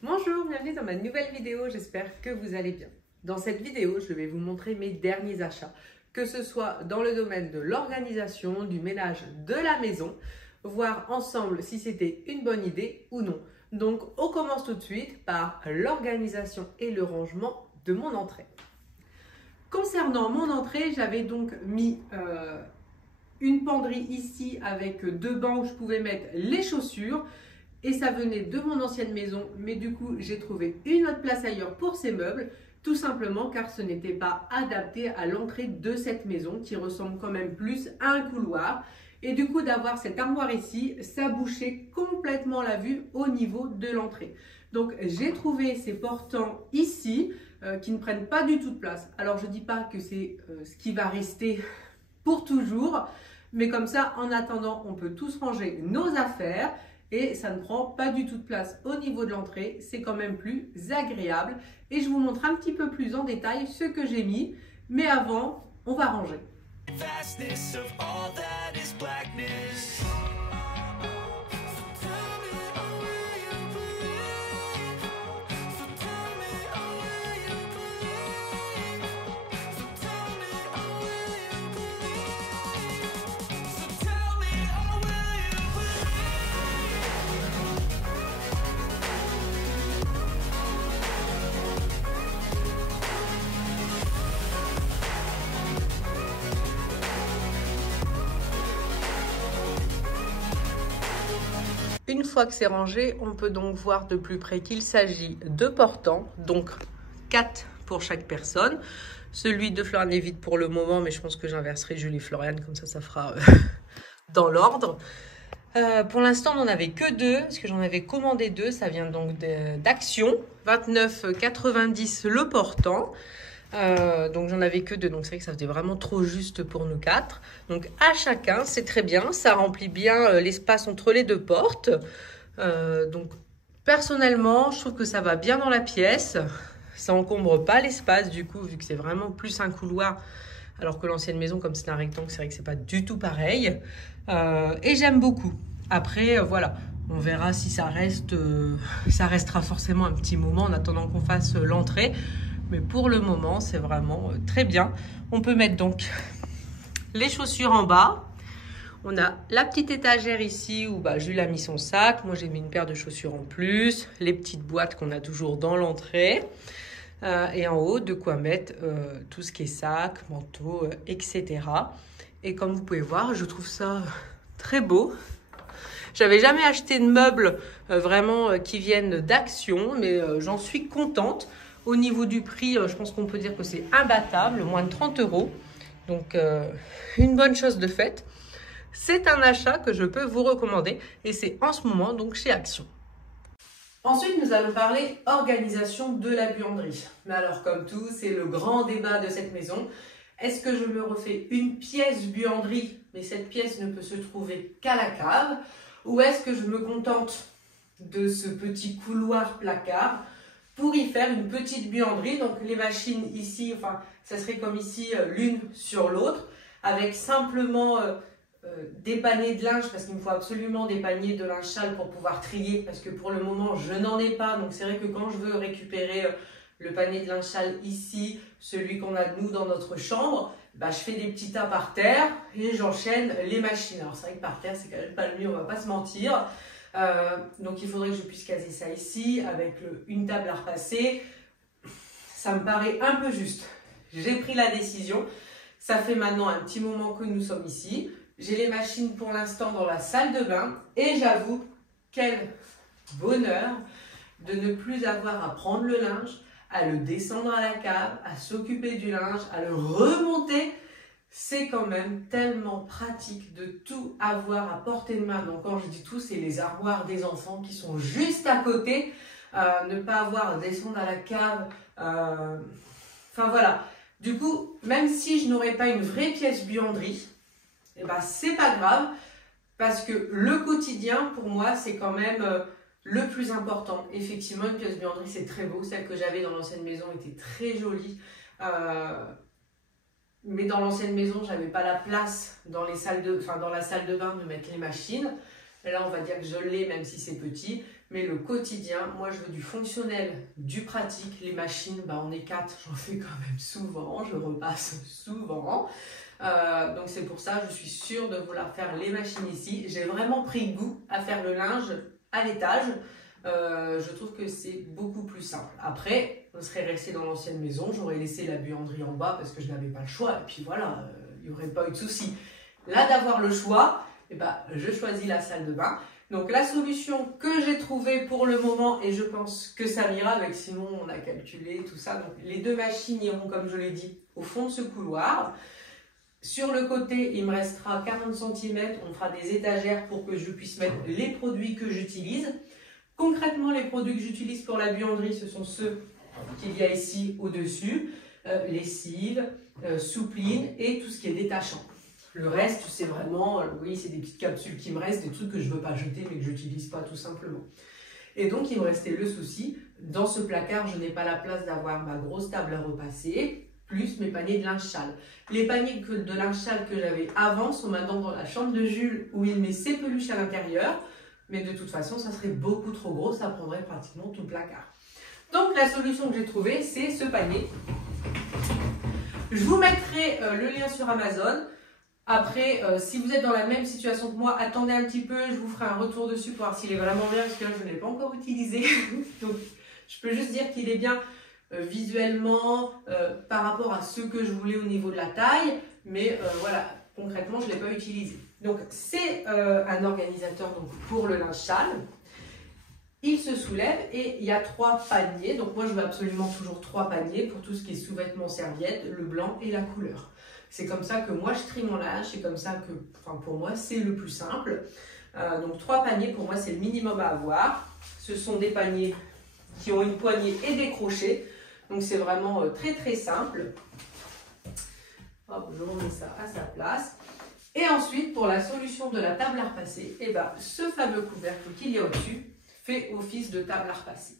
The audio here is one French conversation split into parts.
Bonjour, bienvenue dans ma nouvelle vidéo, j'espère que vous allez bien. Dans cette vidéo, je vais vous montrer mes derniers achats, que ce soit dans le domaine de l'organisation, du ménage de la maison, voir ensemble si c'était une bonne idée ou non. Donc on commence tout de suite par l'organisation et le rangement de mon entrée. Concernant mon entrée, j'avais donc mis une penderie ici avec deux bancs où je pouvais mettre les chaussures. Et ça venait de mon ancienne maison, mais du coup j'ai trouvé une autre place ailleurs pour ces meubles, tout simplement car ce n'était pas adapté à l'entrée de cette maison qui ressemble quand même plus à un couloir. Et du coup d'avoir cette armoire ici, ça bouchait complètement la vue au niveau de l'entrée. Donc j'ai trouvé ces portants ici qui ne prennent pas du tout de place. Alors je ne dis pas que c'est ce qui va rester pour toujours, mais comme ça en attendant on peut tous ranger nos affaires. Et ça ne prend pas du tout de place au niveau de l'entrée, c'est quand même plus agréable. Et je vous montre un petit peu plus en détail ce que j'ai mis. Mais avant, on va ranger. Une fois que c'est rangé, on peut donc voir de plus près qu'il s'agit de portants, donc 4 pour chaque personne. Celui de Florian est vide pour le moment, mais je pense que j'inverserai Julie et Florian, comme ça fera dans l'ordre. Pour l'instant, on n'en avait que 2, parce que j'en avais commandé 2, ça vient donc d'Action, 29,90 le portant. Donc j'en avais que 2, donc c'est vrai que ça faisait vraiment trop juste pour nous 4. Donc à chacun, c'est très bien, ça remplit bien l'espace entre les deux portes. Donc personnellement, je trouve que ça va bien dans la pièce. Ça encombre pas l'espace du coup, vu que c'est vraiment plus un couloir. Alors que l'ancienne maison, comme c'est un rectangle, c'est vrai que c'est pas du tout pareil. Et j'aime beaucoup. Après, voilà, on verra si ça reste. Ça restera forcément un petit moment en attendant qu'on fasse l'entrée. Mais pour le moment, c'est vraiment très bien. On peut mettre donc les chaussures en bas. On a la petite étagère ici où Jules a mis son sac. Moi, j'ai mis une paire de chaussures en plus. Les petites boîtes qu'on a toujours dans l'entrée. Et en haut, de quoi mettre tout ce qui est sac, manteau, etc. Et comme vous pouvez voir, je trouve ça très beau. J'avais jamais acheté de meubles vraiment qui viennent d'Action, mais j'en suis contente. Au niveau du prix, je pense qu'on peut dire que c'est imbattable, moins de 30 €. Donc, une bonne chose de faite. C'est un achat que je peux vous recommander et c'est en ce moment donc chez Action. Ensuite, nous allons parler organisation de la buanderie. Mais alors, comme tout, c'est le grand débat de cette maison. Est-ce que je me refais une pièce buanderie, mais cette pièce ne peut se trouver qu'à la cave? Ou est-ce que je me contente de ce petit couloir placard pour y faire une petite buanderie? Donc les machines ici, enfin ça serait comme ici l'une sur l'autre, avec simplement des paniers de linge, parce qu'il me faut absolument des paniers de linge sale pour pouvoir trier, parce que pour le moment je n'en ai pas. Donc c'est vrai que quand je veux récupérer le panier de linge sale ici, celui qu'on a nous dans notre chambre, je fais des petits tas par terre et j'enchaîne les machines. Alors c'est vrai que par terre c'est quand même pas le mieux, on va pas se mentir. Donc il faudrait que je puisse caser ça ici avec une table à repasser. Ça me paraît un peu juste. J'ai pris la décision. Ça fait maintenant un petit moment que nous sommes ici. J'ai les machines pour l'instant dans la salle de bain et j'avoue quel bonheur de ne plus avoir à prendre le linge, à le descendre à la cave, à s'occuper du linge, à le remonter. C'est quand même tellement pratique de tout avoir à portée de main. Donc quand je dis tout, c'est les armoires des enfants qui sont juste à côté. Ne pas avoir à descendre à la cave. Enfin voilà. Du coup, même si je n'aurais pas une vraie pièce buanderie, c'est pas grave. Parce que le quotidien, pour moi, c'est quand même le plus important. Effectivement, une pièce buanderie, c'est très beau. Celle que j'avais dans l'ancienne maison était très jolie. Mais dans l'ancienne maison, j'avais pas la place dans la salle de bain de mettre les machines. Et là, on va dire que je l'ai, même si c'est petit. Mais le quotidien, moi je veux du fonctionnel, du pratique. Les machines, bah, on est 4, j'en fais quand même souvent, je repasse souvent. Donc c'est pour ça, je suis sûre de vouloir faire les machines ici. J'ai vraiment pris goût à faire le linge à l'étage. Je trouve que c'est beaucoup plus simple. Après, on serait resté dans l'ancienne maison, j'aurais laissé la buanderie en bas parce que je n'avais pas le choix. Et puis voilà, il n'y aurait pas eu de souci. Là, d'avoir le choix, eh ben, je choisis la salle de bain. Donc la solution que j'ai trouvée pour le moment, et je pense que ça ira avec Simon, on a calculé tout ça. Donc les 2 machines iront, comme je l'ai dit, au fond de ce couloir. Sur le côté, il me restera 40 cm, on fera des étagères pour que je puisse mettre les produits que j'utilise. Concrètement, les produits que j'utilise pour la buanderie, ce sont ceux qu'il y a ici au-dessus. Lessive, soupline et tout ce qui est détachant. Le reste, c'est vraiment, oui, c'est des petites capsules qui me restent, des trucs que je ne veux pas jeter mais que je n'utilise pas tout simplement. Et donc, il me restait le souci, dans ce placard, je n'ai pas la place d'avoir ma grosse table à repasser, plus mes paniers de linge sale. Les paniers de linge sale que j'avais avant sont maintenant dans la chambre de Jules où il met ses peluches à l'intérieur. Mais de toute façon, ça serait beaucoup trop gros, ça prendrait pratiquement tout le placard. Donc, la solution que j'ai trouvée, c'est ce panier. Je vous mettrai le lien sur Amazon. Après, si vous êtes dans la même situation que moi, attendez un petit peu, je vous ferai un retour dessus pour voir s'il est vraiment bien, parce que là, je ne l'ai pas encore utilisé. Donc, je peux juste dire qu'il est bien visuellement par rapport à ce que je voulais au niveau de la taille. Mais voilà, concrètement, je ne l'ai pas utilisé. Donc, c'est un organisateur donc, pour le linge sale. Il se soulève et il y a 3 paniers. Donc, moi, je veux absolument toujours 3 paniers pour tout ce qui est sous-vêtements, serviettes, le blanc et la couleur. C'est comme ça que moi, je trie mon linge. C'est comme ça que, enfin, pour moi, c'est le plus simple. Donc, 3 paniers, pour moi, c'est le minimum à avoir. Ce sont des paniers qui ont une poignée et des crochets. Donc, c'est vraiment très, très simple. Hop, je remets ça à sa place. Et ensuite, pour la solution de la table à repasser, eh ben, ce fameux couvercle qu'il y a au-dessus fait office de table à repasser.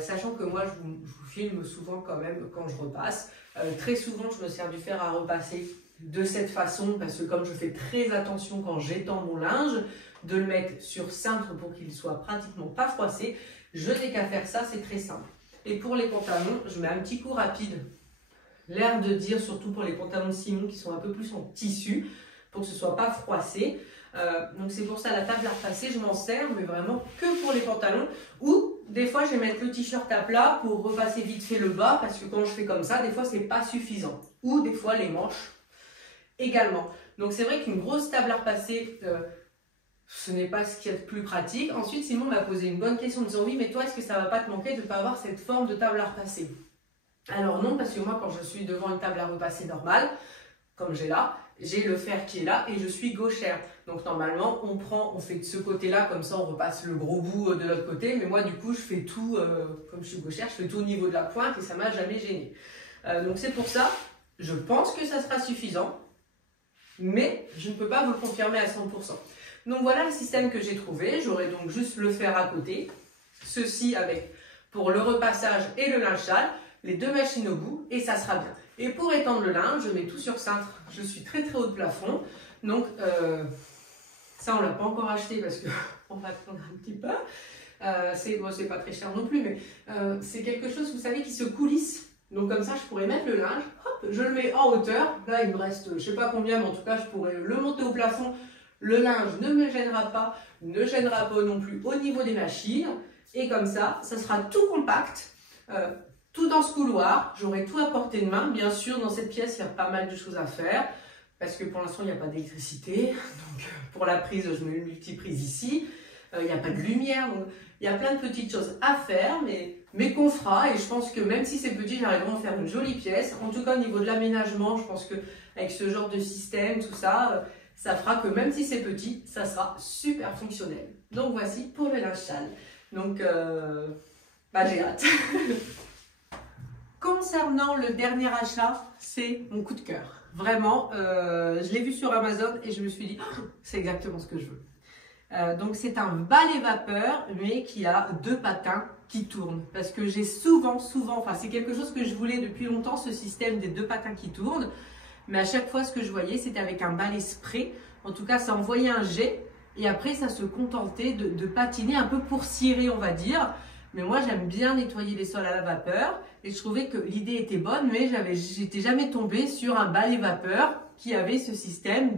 Sachant que moi, je vous filme souvent quand même quand je repasse. Très souvent, je me sers du fer à repasser de cette façon parce que comme je fais très attention quand j'étends mon linge, de le mettre sur cintre pour qu'il soit pratiquement pas froissé, je n'ai qu'à faire ça, c'est très simple. Et pour les pantalons, je mets un petit coup rapide. L'air de dire, surtout pour les pantalons de Simon qui sont un peu plus en tissu, pour que ce ne soit pas froissé. Donc c'est pour ça la table à repasser, je m'en sers, mais vraiment que pour les pantalons. Ou des fois je vais mettre le t-shirt à plat pour repasser vite fait le bas, parce que quand je fais comme ça, des fois c'est pas suffisant. Ou des fois les manches également. Donc c'est vrai qu'une grosse table à repasser, ce n'est pas ce qui est le plus pratique. Ensuite Simon m'a posé une bonne question en disant oui, mais toi est-ce que ça va pas te manquer de ne pas avoir cette forme de table à repasser? Alors non, parce que moi quand je suis devant une table à repasser normale, comme j'ai là, j'ai le fer qui est là et je suis gauchère. Donc normalement, on fait de ce côté-là, comme ça on repasse le gros bout de l'autre côté. Mais moi du coup, je fais tout, comme je suis gauchère, je fais tout au niveau de la pointe et ça m'a jamais gêné. Donc c'est pour ça, je pense que ça sera suffisant, mais je ne peux pas vous le confirmer à 100%. Donc voilà le système que j'ai trouvé. J'aurai donc juste le fer à côté. Ceci avec, pour le repassage et le linge sale, les 2 machines au bout et ça sera bien. Et pour étendre le linge, je mets tout sur cintre. Je suis très très haut de plafond. Donc ça on ne l'a pas encore acheté parce qu'on va attendre un petit peu. C'est pas très cher non plus, mais c'est quelque chose, vous savez, qui se coulisse. Donc comme ça, je pourrais mettre le linge, hop, je le mets en hauteur. Là, il me reste, je ne sais pas combien, mais en tout cas, je pourrais le monter au plafond. Le linge ne me gênera pas, ne gênera pas non plus au niveau des machines. Et comme ça, ça sera tout compact. Tout dans ce couloir, j'aurai tout à portée de main. Bien sûr, dans cette pièce, il y a pas mal de choses à faire parce que pour l'instant, il n'y a pas d'électricité. Donc, pour la prise, je mets une multiprise ici. Il n'y a pas de lumière. Donc, il y a plein de petites choses à faire, mais qu'on fera. Et je pense que même si c'est petit, j'arriverai à en faire une jolie pièce. En tout cas, au niveau de l'aménagement, je pense qu'avec ce genre de système, tout ça, ça fera que même si c'est petit, ça sera super fonctionnel. Donc, voici pour le linge sale. Donc, j'ai hâte. Concernant le dernier achat, c'est mon coup de cœur. Vraiment, je l'ai vu sur Amazon et je me suis dit, oh, c'est exactement ce que je veux. Donc c'est un balai vapeur, mais qui a 2 patins qui tournent. Parce que j'ai souvent, enfin c'est quelque chose que je voulais depuis longtemps, ce système des 2 patins qui tournent. Mais à chaque fois, ce que je voyais, c'était avec un balai spray. En tout cas, ça envoyait un jet. Et après, ça se contentait de patiner un peu pour cirer, on va dire. Mais moi, j'aime bien nettoyer les sols à la vapeur. Et je trouvais que l'idée était bonne, mais j'étais jamais tombée sur un balai vapeur qui avait ce système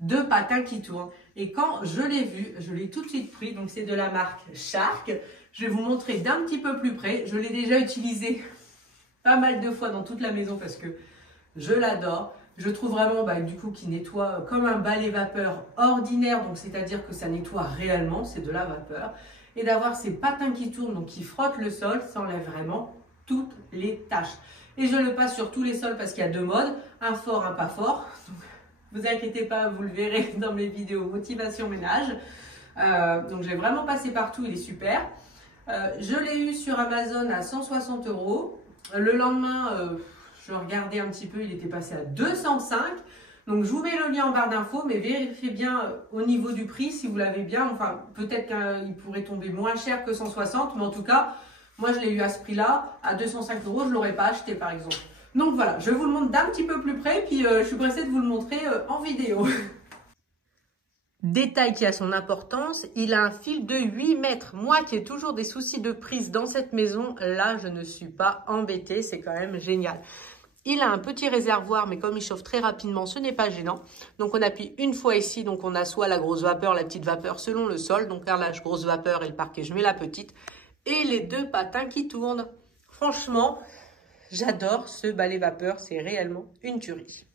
de patins qui tournent. Et quand je l'ai vu, je l'ai tout de suite pris. Donc, c'est de la marque Shark. Je vais vous montrer d'un petit peu plus près. Je l'ai déjà utilisé pas mal de fois dans toute la maison parce que je l'adore. Je trouve vraiment du coup qu'il nettoie comme un balai vapeur ordinaire. Donc, c'est-à-dire que ça nettoie réellement, c'est de la vapeur. Et d'avoir ces patins qui tournent, donc qui frottent le sol, ça enlève vraiment toutes les taches. Et je le passe sur tous les sols parce qu'il y a deux modes, un fort, un pas fort. Donc, vous inquiétez pas, vous le verrez dans mes vidéos motivation ménage. Donc j'ai vraiment passé partout, il est super. Je l'ai eu sur Amazon à 160 €. Le lendemain, je regardais un petit peu, il était passé à 205. Donc je vous mets le lien en barre d'infos, mais vérifiez bien au niveau du prix si vous l'avez bien. Enfin, peut-être qu'il pourrait tomber moins cher que 160, mais en tout cas, moi je l'ai eu à ce prix-là, à 205 €, je ne l'aurais pas acheté par exemple. Donc voilà, je vous le montre d'un petit peu plus près, puis je suis pressée de vous le montrer en vidéo. Détail qui a son importance, il a un fil de 8 mètres. Moi qui ai toujours des soucis de prise dans cette maison, là je ne suis pas embêtée, c'est quand même génial. Il a un petit réservoir, mais comme il chauffe très rapidement, ce n'est pas gênant. Donc on appuie une fois ici, donc on a soit la grosse vapeur, la petite vapeur selon le sol. Donc là, la grosse vapeur et le parquet, je mets la petite. Et les deux patins qui tournent. Franchement, j'adore ce balai vapeur, c'est réellement une tuerie.